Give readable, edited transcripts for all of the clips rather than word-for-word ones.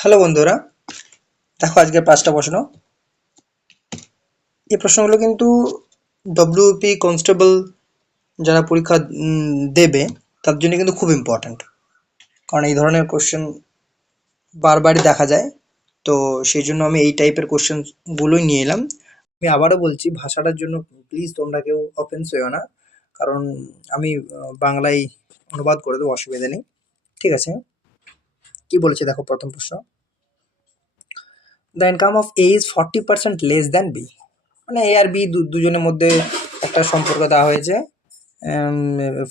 Hello বন্ধুরা, দেখো আজকের 5টা প্রশ্ন। এই প্রশ্নগুলো কিন্তু ডব্লিউপি কনস্টেবল যারা পরীক্ষা দেবে তার জন্য কিন্তু খুব ইম্পর্ট্যান্ট, কারণ এই ধরনের কোশ্চেন বারবারই দেখা যায়। তো সেই জন্য আমি এই টাইপের কোশ্চেনগুলোই নিয়ে এলাম। আমি আবারও বলছি, ভাষাটার জন্য প্লিজ তোমরা কেউ অফেন্স হইও না, কারণ আমি বাংলায় অনুবাদ করে দেবো, অসুবিধা নেই। ঠিক আছে, কি বলেছে দেখো প্রথম প্রশ্ন। The income of A is 40% less than B. মানে এ আর বি দুজনের মধ্যে একটা সম্পর্ক দেওয়া হয়েছে,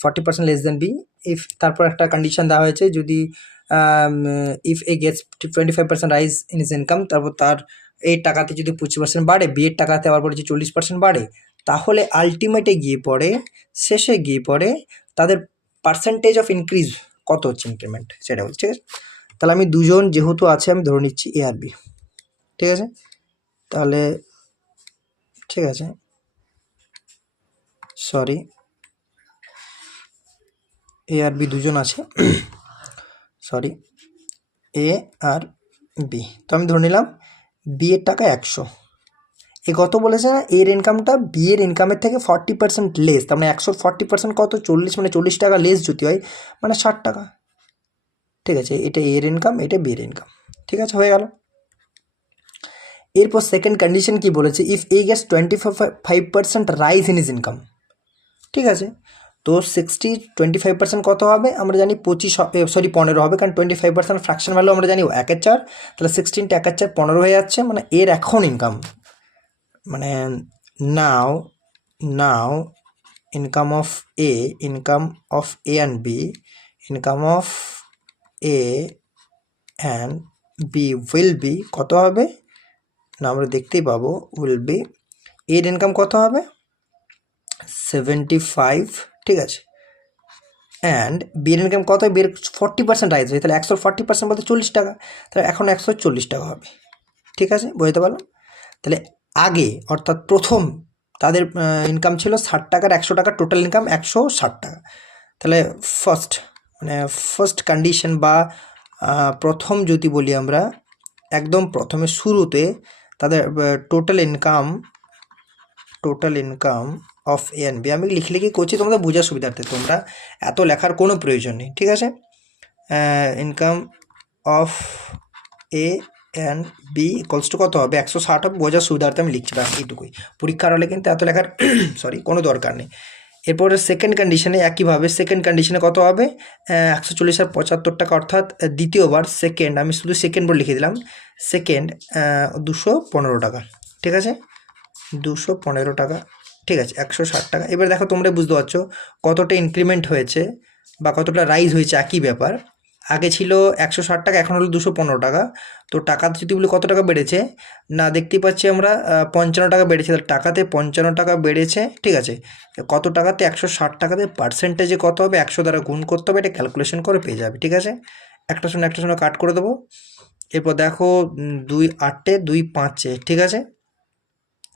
40% লেস দেন বি। ইফ তারপর একটা কন্ডিশন দেওয়া হয়েছে, যদি if A gets 25% rise in is income, তারপর তার এর টাকাতে যদি 25% বাড়ে, বি এর টাকাতে আবার বলেছে 40% বাড়ে, তাহলে আলটিমেটে গিয়ে পড়ে, শেষে গিয়ে পড়ে তাদের পার্সেন্টেজ অফ ইনক্রিজ কত হচ্ছে, ইনক্রিমেন্ট, সেটা বলছে। ঠিক আছে, তাহলে আমি দুজন যেহেতু আছে আমি ধরে নিচ্ছি এ আর বি। ঠিক আছে, তাহলে ঠিক আছে, সরি, এ আর বি দুজন আছে, সরি, এ আর বি। তো আমি ধরে নিলাম বি এর টাকা 100। এ কত বলেছে না, এর ইনকামটা বি এর ইনকামের থেকে 40% লেস, তার মানে 100 40% কত, 40, মানে 40 টাকা লেস যদি হয় মানে 60 টাকা। ঠিক আছে, এটা এর ইনকাম, এটা বি এর ইনকাম। ঠিক আছে, হয়ে গেল। এরপর সেকেন্ড কন্ডিশন কি বলেছে, if A gets 25% rise in is income. ঠিক আছে, তো 25% কত হবে আমরা জানি, 25 সরি 15 হবে, কারণ 25% ফ্র্যাকশন ভ্যালু আমরা জানি 1/4। তাহলে 16 × 1/4 15 হয়ে যাচ্ছে, মানে এর এখন ইনকাম, মানে now now income of A, income of A and B, income of A and B will be কত হবে না, আমরা দেখতেই পাবো, উইল বি, এর ইনকাম কত হবে 75। ঠিক আছে, অ্যান্ড বিয়ের ইনকাম কত, বিয়ের 40% রাইজ হয়, তাহলে 140% বলতে 40 টাকা, তাহলে এখন 140 টাকা হবে। ঠিক আছে, বুঝতে পারলাম। তাহলে আগে অর্থাৎ প্রথম তাদের ইনকাম ছিল 60 টাকার, 100 টাকা টোটাল ইনকাম 160 টাকা। তাহলে ফার্স্ট, মানে ফার্স্ট কন্ডিশন বা প্রথম যদি বলি আমরা, একদম প্রথমে শুরুতে তাদের total income of A and B, আমি লিখে লিখে করছি তোমাদের বোঝার সুবিধার্থে, তোমরা এত লেখার কোনো প্রয়োজন নেই। ঠিক আছে, income of A and B equals to কত হবে, 160 হবে, বোঝার সুবিধার্থে আমি লিখছি, ব্যাস এইটুকুই। পরীক্ষার হলে কিন্তু এত লেখার সরি কোনো দরকার নেই। এরপরে সেকেন্ড কন্ডিশনে একইভাবে, সেকেন্ড কন্ডিশনে কত হবে, 140 আর 75 টাকা, অর্থাৎ দ্বিতীয়বার সেকেন্ড, আমি শুধু সেকেন্ড বলে লিখে দিলাম, সেকেন্ড 215 টাকা। ঠিক আছে, 215 টাকা। ঠিক আছে, 160 টাকা। এবার দেখো তোমরা বুঝতে পারছো কতটা ইনক্রিমেন্ট হয়েছে বা কতটা রাইজ হয়েছে, একই ব্যাপার। আগে ছিল 160 টাকা, এখন হলো 215 টাকা। তো টাকাতে যদি বলি কত টাকা বেড়েছে, না দেখতেই পাচ্ছি আমরা 55 টাকা বেড়েছে, তাহলে টাকাতে 55 টাকা বেড়েছে। ঠিক আছে, কত টাকাতে, 160 টাকাতে পার্সেন্টেজে কত হবে, 100 দ্বারা গুণ করতে হবে, এটা ক্যালকুলেশন করে পেয়ে যাবে। ঠিক আছে, একটা শূন্য কাট করে দেবো। এরপর দেখো 2 8 2 5, ঠিক আছে,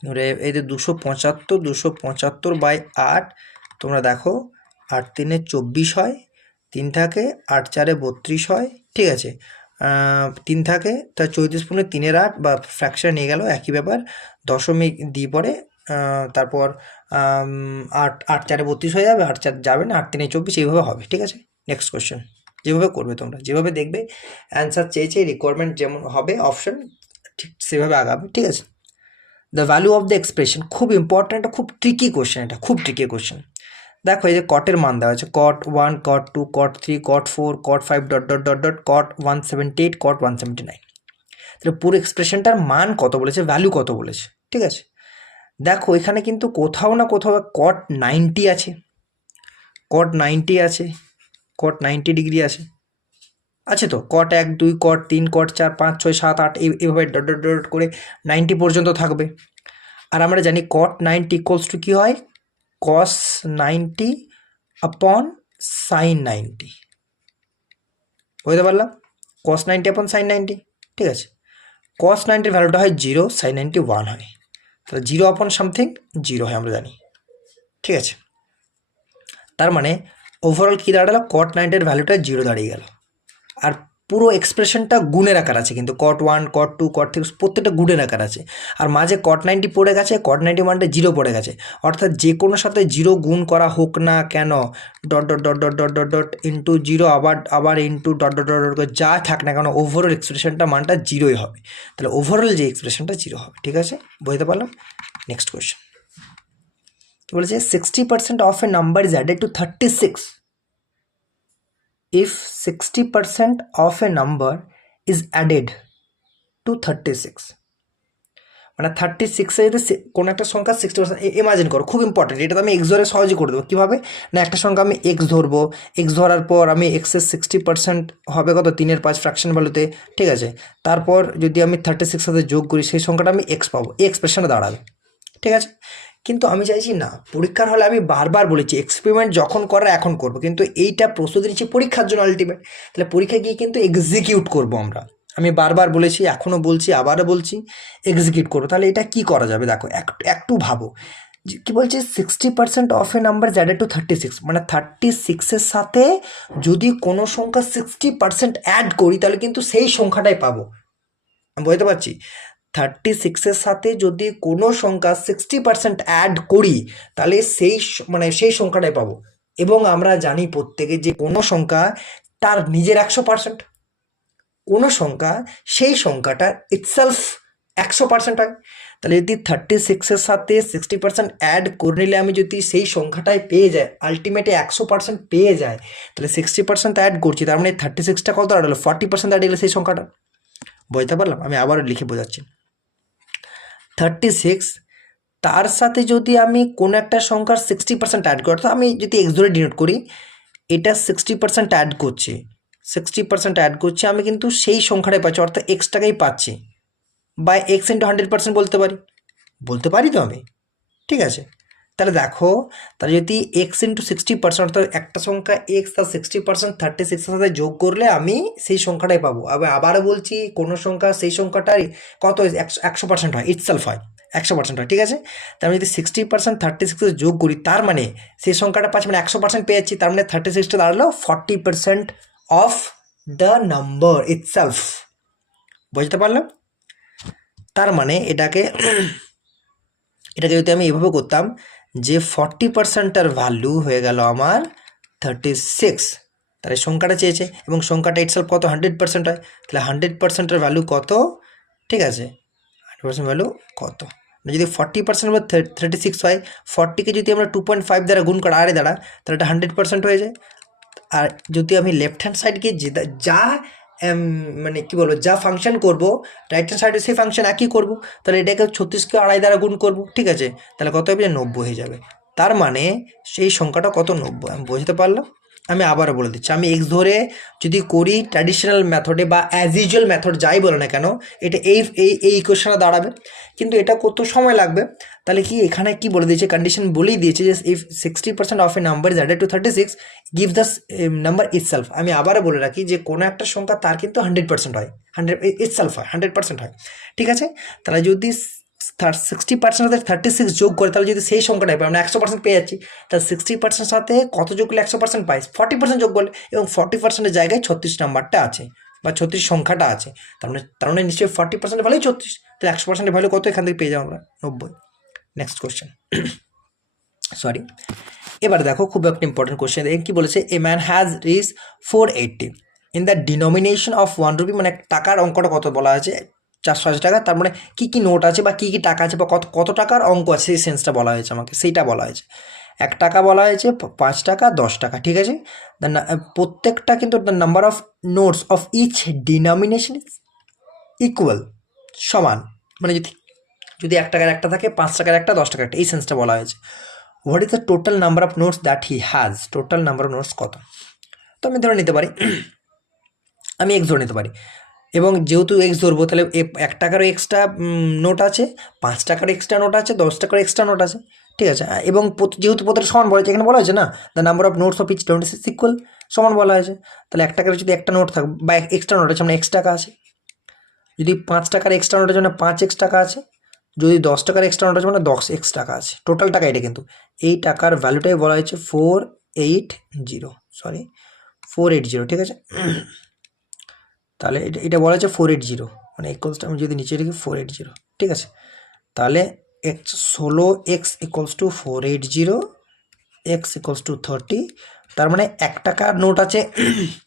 এবারে এই যে 275 তোমরা দেখো, 8 3 24 হয়, 3 থাকে, 8 4 32 হয়। ঠিক আছে, 3 থাকে, তা 34 পূর্ণ 3 8 বা ফ্র্যাকশন নিয়ে গেল, একই ব্যাপার, দশমিক দিয়ে পরে তারপর 8 8 4 32 হয়ে যাবে, 8 4 যাবে না, 8 3 24, এইভাবে হবে। ঠিক আছে, নেক্সট কোয়েশ্চেন, যেভাবে করবে তোমরা, যেভাবে দেখবে অ্যান্সার চেয়েছে, রিকোয়ারমেন্ট যেমন হবে অপশন, ঠিক সেভাবে আগাবে। ঠিক আছে, the value of the expression খুব ইম্পর্ট্যান্ট, খুব ট্রিকি কোশ্চেন, এটা খুব ট্রিকি কোশ্চেন। দেখো এই যে কটের মান দেওয়া আছে, কট 1, কট 2, কট 3, কট 4, কট 5 ডট ডট ডট ডট, কট 178, কট 179। তাহলে পুরো এক্সপ্রেশনটার মান কত বলেছে, ভ্যালু কত বলেছে। ঠিক আছে, দেখো এখানে কিন্তু কোথাও না কোথাও কট 90 আছে, কট 90 আছে, কট 90 ডিগ্রি আছে, আছে তো, কট 1 2, কট 3, কট 4 5 6 7 8, এইভাবে ডট ডট ডট করে 90 পর্যন্ত থাকবে। আর আমরা জানি কট 90 ইকুয়ালস টু কী হয়, কস 90 আপন সাইন 90। বুঝতে পারলাম, কস 90 আপন সাইন 90। ঠিক আছে, কস 90-র ভ্যালুটা হয় 0, সাইন 90 1 হয়, তাহলে 0 আপন সামথিং 0 হয়, আমরা জানি। ঠিক আছে, তার মানে ওভারঅল কী দাঁড়ালো, কট 90-র ভ্যালুটা 0 দাঁড়িয়ে গেল। আর পুরো এক্সপ্রেশনটা গুণের আকার আছে, কিন্তু cot 1 cot 2 cot 3 প্রত্যেকটা গুণের আকার আছে, আর মাঝে cot 90 পড়ে গেছে, cot 90 মানটা 0 পড়ে গেছে, অর্থাৎ যে কোনো সাথে 0 গুণ করা হোক না কেন, dot dot dot dot dot dot dot into 0 আবার into dot dot dot dot যা থাক না কেন ওভারঅল এক্সপ্রেশনটা মানটা 0ই হবে। তাহলে ওভারঅল যে এক্সপ্রেশনটা 0 হবে। ঠিক আছে, বুঝতে পারলাম। নেক্সট কোয়েশ্চেন কি বলেছে, 60% of A number is added to 36 if 60% of a number is added to 36, মানে 36 এ যদি কোনো একটা সংখ্যা 60%, ইমাজিন করো, খুব ইম্পর্টেন্ট, এটা তো আমি এক্স ধরে সহজে করে দেবো। কীভাবে না, একটা সংখ্যা আমি এক্স ধরবো, এক্স ধরার পর আমি এক্সের 60% হবে কত, 3/5 ফ্র্যাকশন ভ্যালুতে। ঠিক আছে, তারপর যদি আমি 36 সাথে যোগ করি সেই সংখ্যাটা আমি এক্স পাবো, এই এক্সপ্রেশনে দাঁড়াবে। ঠিক আছে, কিন্তু আমি চাইছি না, পরীক্ষার হলে আমি বারবার বলেছি এক্সপেরিমেন্ট যখন করার এখন করবো, কিন্তু এইটা প্রস্তুতি নিচ্ছি পরীক্ষার জন্য আলটিমেট, তাহলে পরীক্ষায় গিয়ে কিন্তু এক্সিকিউট করবো আমরা। আমি বারবার বলেছি, এখনও বলছি, আবারও বলছি, এক্সিকিউট করবো। তাহলে এটা কি করা যাবে দেখো, একটু ভাবো। কি বলছে, 60% of A number added to 36, মানে 36-এর সাথে যদি কোনো সংখ্যা 60% অ্যাড করি তাহলে কিন্তু সেই সংখ্যাটাই পাবো। আমি বুঝতে পারছি, 36-এর সাথে যদি কোনো সংখ্যা 60% অ্যাড করি তাহলে সেই সংখ্যাটাই পাবো। এবং আমরা জানি প্রত্যেকে যে কোনো সংখ্যা তার নিজের 100%, কোনো সংখ্যা সেই সংখ্যাটার ইটসেলফ 100% হয়। তাহলে যদি 36-এর সাথে 60% অ্যাড করে নিলে আমি যদি সেই সংখ্যাটাই পেয়ে যাই, আলটিমেটে 100% পেয়ে যায়, তাহলে 60% অ্যাড করছি, তার মানে 36টা কত অ্যাড হলো, 40% অ্যাড হলো সেই সংখ্যাটা। বুঝতে পারলাম, আমি আবারও লিখে বোঝাচ্ছি। 36 তার সাথে যদি আমি কোনো একটা সংখ্যার 60% অ্যাড করি, অর্থাৎ আমি যদি এক্স ধরে ডিনোট করি, এটা 60% অ্যাড করছি, 60% অ্যাড করছি, আমি কিন্তু সেই সংখ্যাটাই পাচ্ছি, অর্থাৎ এক্সটাকেই পাচ্ছি, বাই এক্স ইন্টু 100% বলতে পারি তো আমি। ঠিক আছে, তাহলে দেখো, তাহলে যদি এক্স ইন্টু 60%, অর্থাৎ একটা সংখ্যা এক্স তার 60% 36-এর সাথে যোগ করলে আমি সেই সংখ্যাটাই পাবো। আবারও বলছি, কোনো সংখ্যা সেই সংখ্যাটাই কত 100% হয়, ইটসেলফ হয়, 100% হয়। ঠিক আছে, তার মানে যদি 60% 36-এ যোগ করি, তার মানে সেই সংখ্যাটা পাচ্ছি, মানে 100% পেয়েছি, তার মানে 36টা দাঁড়ালো 40% অফ দ্য নাম্বার ইটসেলফ। বুঝতে পারলাম? তার মানে এটাকে যদি আমি এভাবে করতাম যে 40%টার ভ্যালু হয়ে গেল আমার 36, তাহলে সংখ্যাটা চেয়েছে, এবং সংখ্যাটা ইটসেলফ কত, 100% হয়, তাহলে 100%-এর ভ্যালু কত? ঠিক আছে, 100% ভ্যালু কত, যদি 40% বা 36 হয়, 40কে যদি আমরা 2.5 দ্বারা গুণ করা আরে দ্বারা, তাহলে এটা 100% হয়ে যায়। আর যদি আমি লেফট হ্যান্ড সাইডকে যা মানে কি বলবো, যা ফাংশন করবো, রাইট হ্যান্ড সাইডে সেই ফাংশন একই করবো, তাহলে এটাকে 36কে আড়াই দ্বারা গুণ করবো। ঠিক আছে, তাহলে কত হবে, 90 হয়ে যাবে। তার মানে সেই সংখ্যাটা কত, 90। আমি বুঝতে পারলাম। আমি আবারও বলে দিচ্ছি, আমি এক্স ধরে যদি করি ট্র্যাডিশনাল মেথডে বা অ্যাজ ইউজুয়াল মেথড যাই বলো না কেন, এটা এই ইকুয়েশনে দাঁড়াবে, কিন্তু এটা কত সময় লাগবে। তাহলে কি এখানে কি বলে দিয়েছে, কন্ডিশন বলেই দিয়েছে যে if 60% of A number is added to 36 give the number itself. আমি আবারও বলে রাখি যে কোনো একটা সংখ্যা তার কিন্তু 100% হয়, 100 ইটসেলফ হয়, 100% হয়। ঠিক আছে, তাহলে যদি 60% সাথে 36 যোগ করে, তাহলে যদি সেই সংখ্যাটাই পাই, আমরা 100% পেয়ে যাচ্ছি, তাহলে 60% সাথে কত যোগ করলে 100% পাই, 40% যোগ করলে, এবং 40%-এর জায়গায় 36 নাম্বারটা আছে বা 36 সংখ্যাটা আছে, তার মানে নিশ্চয়ই 40% ভ্যালুই 36, তাহলে 100%-এর ভ্যালু কত, এখান থেকে পেয়ে যাবো আমরা 90। নেক্সট কোয়েশ্চেন, সরি, এবার দেখো খুব একটা ইম্পর্টেন্ট কোয়েশ্চেন, কি বলেছে, a man has rich 480 in the denomination of 1 rupee, মানে টাকার অঙ্কটা কত বলা আছে, 480 টাকা, তার মানে কী কী নোট আছে বা কী কী টাকা আছে বা কত টাকার অঙ্ক আছে, সেই সেন্সটা বলা হয়েছে আমাকে, সেইটা বলা হয়েছে। 1 টাকা বলা হয়েছে, 5 টাকা, 10 টাকা। ঠিক আছে, প্রত্যেকটা কিন্তু the number of notes of each denomination is equal, সমান, মানে যদি 1 টাকার একটা থাকে, 5 টাকার একটা, 10 টাকার একটা, এই সেন্সটা বলা হয়েছে। What is the total number of notes that he has, total number of notes কত। তো আমি ধরে নিতে পারি, আমি এক্স ধরে নিতে পারি, এবং যেহেতু এক্স ধরবো, তাহলে 1 টাকারও এক্সট্রা নোট আছে, 5 টাকার এক্সট্রা নোট আছে, 10 টাকার এক্সট্রা নোট আছে। ঠিক আছে, এবং যেহেতু প্রত্যেকটা সমান বলা হয়েছে, এখানে বলা হয়েছে না, the number of notes of each denomination is equal, সমান বলা হয়েছে। তাহলে 1 টাকার যদি একটা নোট থাকে বা এক্সট্রা নোট আছে, মানে x টাকা আছে, যদি 5 টাকার এক্সট্রা নোট আছে মানে 5x টাকা আছে, যদি 10 টাকার এক্সট্রা নোট আছে মানে 10x টাকা আছে, টোটাল টাকা এটা। কিন্তু এই টাকার ভ্যালুটাই বলা হয়েছে 480, ঠিক আছে। তাহলে এটা বলা হচ্ছে 480, মানে ইকুয়ালসটা আমি যদি নিচে লিখি 480, ঠিক আছে। তাহলে 16x equals to 480, x equals to 30। তার মানে 1 টাকার নোট আছে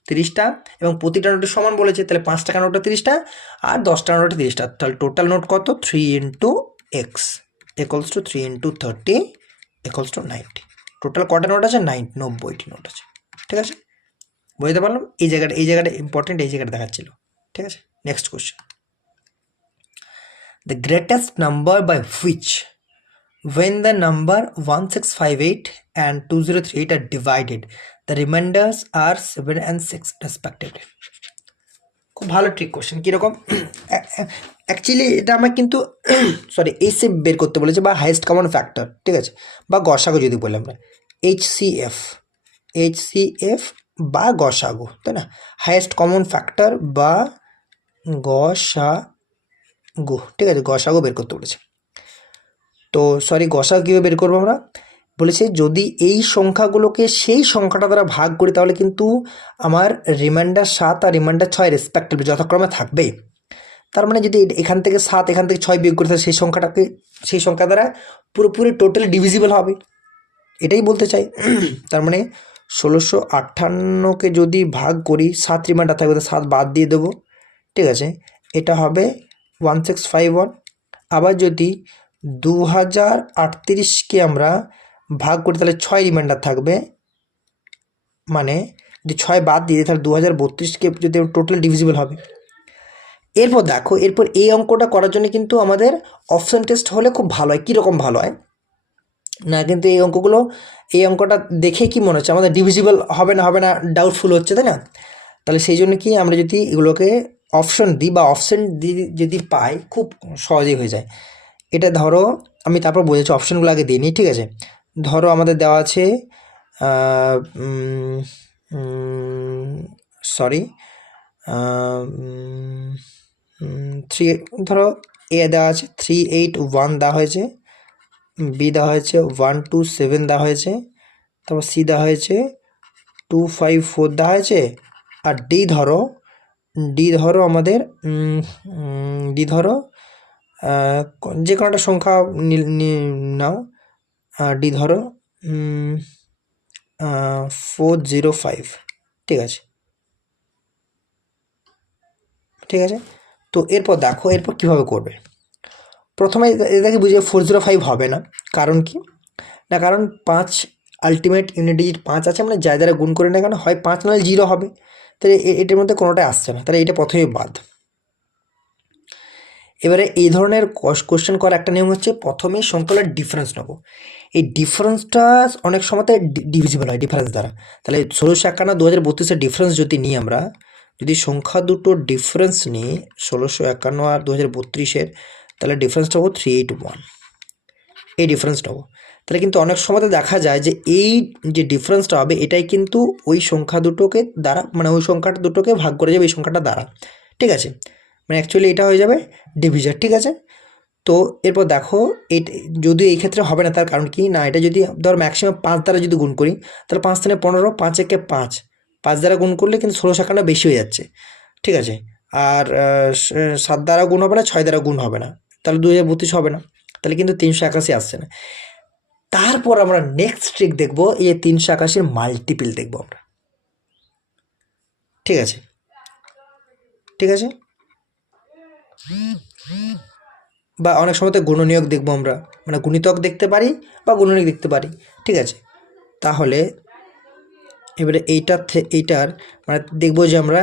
30টা এবং প্রতিটা নোটের সমান বলেছে, তাহলে 5 টাকার নোটটা 30টা আর 10 টাকার নোটটা 30টা, তাহলে টোটাল নোট কত? 3 into x equals to 3 into 30 equals to 90। Total কটা নোট আছে? 90টি নোট আছে, ঠিক আছে। বুঝতে পারলাম? এই জায়গাটা ইম্পর্টেন্ট, এই জায়গাটা দেখাচ্ছিল, ঠিক আছে। Next question, the greatest number by which when the number 1658 and 2038 are divided, the remainders are 7 and 6 respectively. খুব ভালো ট্রিক কোশ্চেন। কীরকম? অ্যাকচুয়ালি এটা আমার কিন্তু সরি এইচসিএফ বের করতে বলেছে, বা হাইয়েস্ট কমন ফ্যাক্টর, ঠিক আছে, বা গসাগু যদি বলি আমরা, এইচসিএফ বা গসাগু, তাই না? হাইয়েস্ট কমন ফ্যাক্টর বা গসাগু, ঠিক আছে, গসাগু বের করতে বলেছে। তো সরি, গসাগু কীভাবে বের করবো আমরা? বলেছে যদি এই সংখ্যাগুলোকে সেই সংখ্যাটা দ্বারা ভাগ করি তাহলে কিন্তু আমার রিমাইন্ডার 7 আর রিমাইন্ডার 6 রেসপেক্টিভলি যথাক্রমে থাকবে। তার মানে যদি এখান থেকে 7 এখান থেকে 6 বিয়োগ করি তাহলে সেই সংখ্যা দ্বারা পুরোপুরি টোটালি ডিভিজিবল হবে, এটাই বলতে চাই। তার মানে 1658কে যদি ভাগ করি, 7 রিমাইন্ডার থাকবে, 7 বাদ দিয়ে দেবো, ঠিক আছে, এটা হবে 1651। আবার যদি 2038কে আমরা ভাগ করি তাহলে 6 রিমাইন্ডার থাকবে, মানে যদি 6 বাদ দিয়ে তাহলে 2032কে যদি টোটাল ডিভিজিবল হবে। এরপর দেখো, এরপর এই অঙ্কটা করার জন্য কিন্তু আমাদের অপশন টেস্ট হলে খুব ভালো হয়। কীরকম ভালো হয় না, কিন্তু এই অঙ্কটা দেখে কি মনে হচ্ছে আমাদের ডিভিজিবল হবে না ডাউটফুল হচ্ছে, তাই না? তাহলে সেই জন্য কি আমরা যদি এগুলোকে অপশন দিই বা অপশন যদি পাই খুব সহজেই হয়ে যায়। এটা ধরো আমি তারপর বলেছি, অপশানগুলো আগে দিই নি, ঠিক আছে। ধরো আমাদের দেওয়া আছে সরি 3, ধরো এ দেওয়া আছে 381 দেওয়া হয়েছে, বি দেওয়া হয়েছে 127 দেওয়া হয়েছে, তারপর সি দেওয়া হয়েছে 254 দেওয়া হয়েছে, আর ডি ধরো আমাদের ডি ধরো যে কোনো একটা সংখ্যা নাও, ডি ধরো 405, ঠিক আছে। তো এরপর দেখো এরপর কীভাবে করবে। প্রথমে এটাকে বুঝে 405 হবে না, কারণ কি না, কারণ 5 আলটিমেট ইউনিট ডিজিট 5 আছে, মানে যা দ্বারা গুণ করে না কেন হয় 5 নাহলে 0 হবে, তাহলে এটার মধ্যে কোনোটাই আসছে না, তাহলে এটা প্রথমেই বাদ। এবারে এই ধরনের কোশ্চেন করার একটা নিয়ম হচ্ছে, প্রথমেই সংখ্যাগুলোর ডিফারেন্স নেবো। এই ডিফারেন্সটা অনেক সময়তে ডিভিজিবল হয় ডিফারেন্স দ্বারা। তাহলে 1651 2032-এর ডিফারেন্স যদি নিই আমরা, যদি সংখ্যা দুটোর ডিফারেন্স নিই 1651 আর 2032-এর, তাহলে ডিফারেন্সটা হবো 381, এই ডিফারেন্সটা হবো। তাহলে কিন্তু অনেক সময়তে দেখা যায় যে এই যে ডিফারেন্সটা হবে এটাই কিন্তু ওই সংখ্যা দুটোকে দ্বারা, মানে ওই সংখ্যাটা দুটোকে ভাগ করে যাবে এই সংখ্যাটা দ্বারা, ঠিক আছে, মানে অ্যাকচুয়ালি এটা হয়ে যাবে ডিভিজার, ঠিক আছে। তো এরপর দেখো যদি এই ক্ষেত্রে হবে না, তার কারণ কি না, এটা যদি ধর ম্যাক্সিমাম 5 দ্বারা যদি গুণ করি তাহলে 5 3 15, 5 একে 5 দ্বারা গুণ করলে কিন্তু 1651 বেশি হয়ে যাচ্ছে, ঠিক আছে। আর 7 দ্বারা গুণ হবে না, 6 দ্বারা গুণ হবে না, তাহলে 2032 হবে না, তাহলে কিন্তু 381 আসছে না। তারপর আমরা নেক্সট ট্রিক দেখবো, এই 381-এর মাল্টিপিল দেখবো আমরা, ঠিক আছে, বা অনেক সময়তে গুণনীয়ক দেখবো আমরা, মানে গুণিতক দেখতে পারি বা গুণনীয়ক দেখতে পারি, ঠিক আছে। তাহলে এবারে এইটার মানে দেখবো যে আমরা,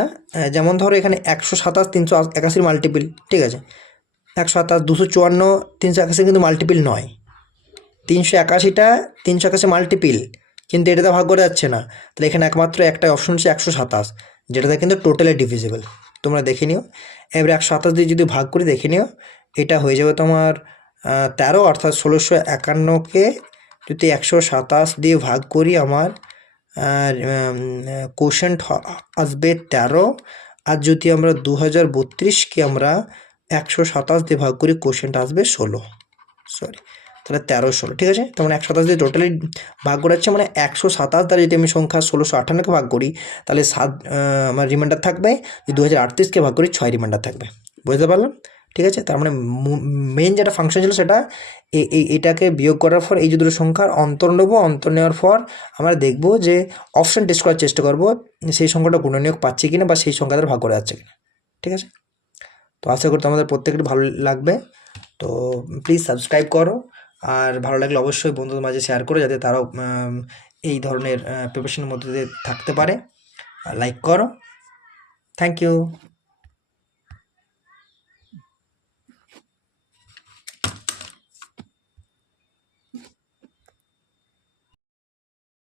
যেমন ধরো এখানে 127 381 মাল্টিপিল, ঠিক আছে, 127 254 381 কিন্তু মাল্টিপিল নয়, 381টা 381 মাল্টিপিল, কিন্তু এটাতে ভাগ করে যাচ্ছে না, তাহলে এখানে একমাত্র একটা অপশন হচ্ছে 127, যেটাতে কিন্তু টোটালি ডিভিজিবল, তোমরা দেখে নিও। এবারে 127 দিয়ে যদি ভাগ করে দেখে নিও, এটা হয়ে যাবে তোমার 13, অর্থাৎ 1651-কে যদি 127 দিয়ে ভাগ করি আমার কোশেন্ট আসবে 13, আর যদি আমরা 2032-কে আমরা 127 দিয়ে ভাগ করি কোশেন্ট আসবে 16, সরি তাহলে 13 ঠিক আছে। তার মানে 127 দিয়ে টোটালি ভাগ করে যাচ্ছে, মানে 127 দ্বারা যদি আমি সংখ্যা 1658কে ভাগ করি তাহলে আমার রিমাইন্ডার থাকবে, যদি 2038কে ভাগ করি 6 রিমাইন্ডার থাকবে। বুঝতে পারলাম? ঠিক আছে। তার মানে মেন যেটা ফাংশন ছিল সেটা এটাকে বিয়োগ করার পর এই যে দুটো সংখ্যার অন্তর নেবো, অন্তর নেওয়ার পর আমরা দেখবো যে অপশান টেস্ট করার চেষ্টা করবো সেই সংখ্যাটা গুণনীয়ক পাচ্ছে কিনা বা সেই সংখ্যা দ্বারা ভাগ করা যাচ্ছে কিনা। ঠিক আছে। তো আশা করি তোমাদের প্রত্যেকেরই ভালো লাগবে। তো প্লিজ সাবস্ক্রাইব করো, আর ভালো লাগলে অবশ্যই বন্ধুদের মাঝে শেয়ার করো যাতে তারাও এই ধরনের প্রিপারেশনের মধ্যে দিয়ে থাকতে পারে। লাইক করো। Thank you.